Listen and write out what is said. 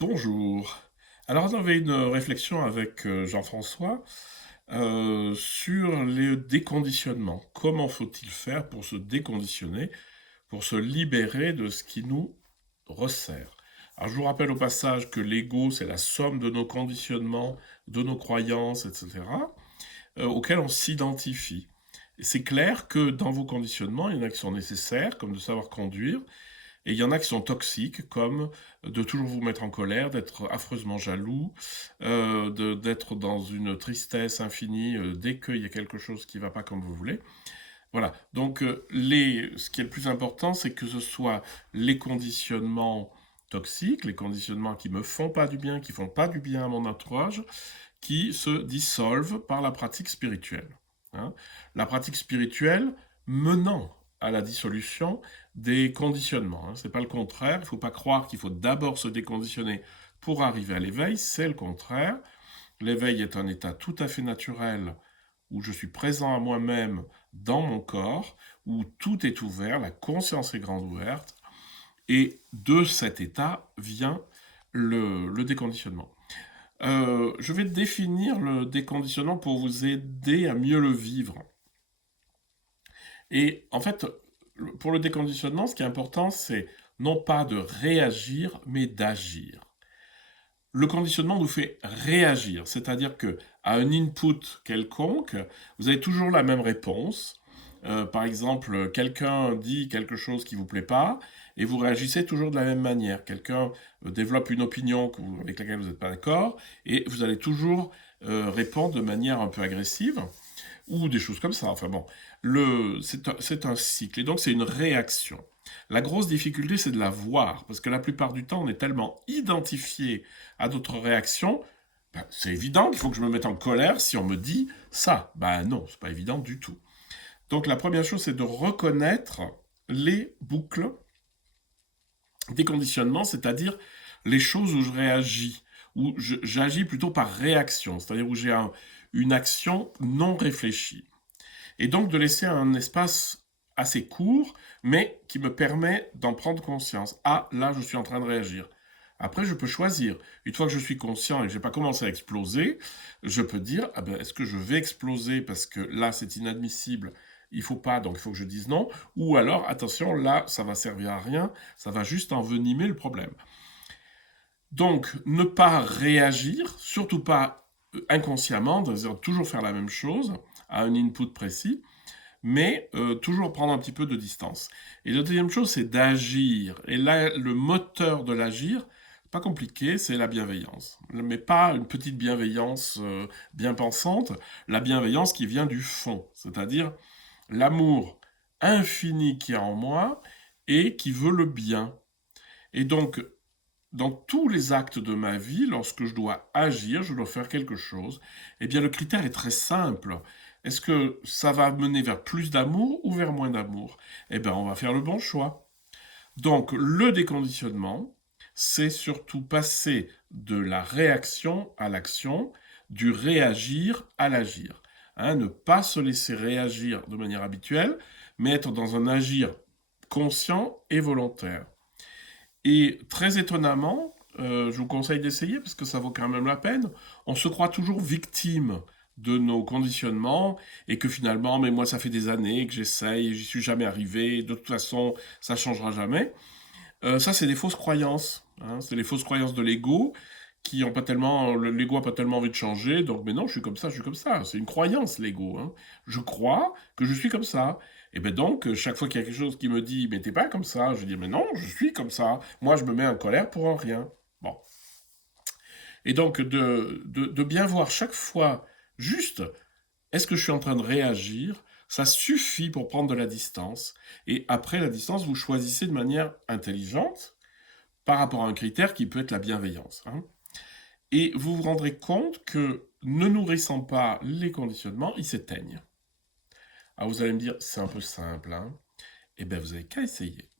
Bonjour. Alors, on avait une réflexion avec Jean-François sur le déconditionnement. Comment faut-il faire pour se déconditionner, pour se libérer de ce qui nous resserre? Alors, je vous rappelle au passage que l'ego, c'est la somme de nos conditionnements, de nos croyances, etc., auxquels on s'identifie. Et c'est clair que dans vos conditionnements, il y en a qui sont nécessaires, comme de savoir conduire, et il y en a qui sont toxiques, comme de toujours vous mettre en colère, d'être affreusement jaloux, d'être dans une tristesse infinie dès qu'il y a quelque chose qui ne va pas comme vous voulez. Voilà, donc ce qui est le plus important, c'est que ce soit les conditionnements toxiques, les conditionnements qui me font pas du bien, qui font pas du bien à mon entourage, qui se dissolvent par la pratique spirituelle. Hein. La pratique spirituelle menant à la dissolution des conditionnements. Hein. Ce n'est pas le contraire. Il ne faut pas croire qu'il faut d'abord se déconditionner pour arriver à l'éveil. C'est le contraire. L'éveil est un état tout à fait naturel où je suis présent à moi-même dans mon corps, où tout est ouvert, la conscience est grande ouverte, et de cet état vient le déconditionnement. Je vais définir le déconditionnement pour vous aider à mieux le vivre. Et en fait, pour le déconditionnement, ce qui est important, c'est non pas de réagir, mais d'agir. Le conditionnement nous fait réagir, c'est-à-dire que à un input quelconque, vous avez toujours la même réponse. Par exemple, quelqu'un dit quelque chose qui vous plaît pas et vous réagissez toujours de la même manière. Quelqu'un développe une opinion avec laquelle vous n'êtes pas d'accord et vous allez toujours répondre de manière un peu agressive ou des choses comme ça. Enfin bon, c'est un cycle et donc c'est une réaction. La grosse difficulté, c'est de la voir, parce que la plupart du temps, on est tellement identifié à d'autres réactions, ben, c'est évident qu'il faut que je me mette en colère si on me dit ça. Ben non, c'est pas évident du tout. Donc la première chose, c'est de reconnaître les boucles des conditionnements, c'est-à-dire les choses où je réagis, où j'agis plutôt par réaction, c'est-à-dire où j'ai une action non réfléchie. Et donc de laisser un espace assez court, mais qui me permet d'en prendre conscience. Ah, là, je suis en train de réagir. Après, je peux choisir. Une fois que je suis conscient et que je n'ai pas commencé à exploser, je peux dire, ah ben, est-ce que je vais exploser parce que là, c'est inadmissible, il faut pas, donc il faut que je dise non, ou alors, attention, là, ça va servir à rien, ça va juste envenimer le problème. Donc, ne pas réagir, surtout pas inconsciemment, toujours faire la même chose à un input précis, mais toujours prendre un petit peu de distance. Et la deuxième chose, c'est d'agir. Et là, le moteur de l'agir, pas compliqué, c'est la bienveillance. Mais pas une petite bienveillance bien pensante, la bienveillance qui vient du fond, c'est-à-dire l'amour infini qui est en moi et qui veut le bien. Et donc, dans tous les actes de ma vie, lorsque je dois agir, je dois faire quelque chose, eh bien le critère est très simple. Est-ce que ça va mener vers plus d'amour ou vers moins d'amour? Eh bien, on va faire le bon choix. Donc, le déconditionnement, c'est surtout passer de la réaction à l'action, du réagir à l'agir. Hein, ne pas se laisser réagir de manière habituelle, mais être dans un agir conscient et volontaire. Et très étonnamment, je vous conseille d'essayer parce que ça vaut quand même la peine, on se croit toujours victime de nos conditionnements et que finalement, mais moi ça fait des années que j'essaye et j'y suis jamais arrivé, de toute façon ça changera jamais. Ça c'est des fausses croyances, hein, c'est les fausses croyances de l'ego qui ont pas tellement, l'ego a pas tellement envie de changer, donc mais non, je suis comme ça, je suis comme ça. C'est une croyance, l'ego. Hein. Je crois que je suis comme ça. Et ben donc, chaque fois qu'il y a quelque chose qui me dit, mais t'es pas comme ça, je dis, mais non, je suis comme ça. Moi, je me mets en colère pour un rien. Bon. Et donc, de bien voir chaque fois, juste, est-ce que je suis en train de réagir? Ça suffit pour prendre de la distance. Et après la distance, vous choisissez de manière intelligente par rapport à un critère qui peut être la bienveillance. Hein. Et vous vous rendrez compte que ne nourrissant pas les conditionnements, ils s'éteignent. Alors vous allez me dire, c'est un peu simple, hein? Eh bien, vous n'avez qu'à essayer.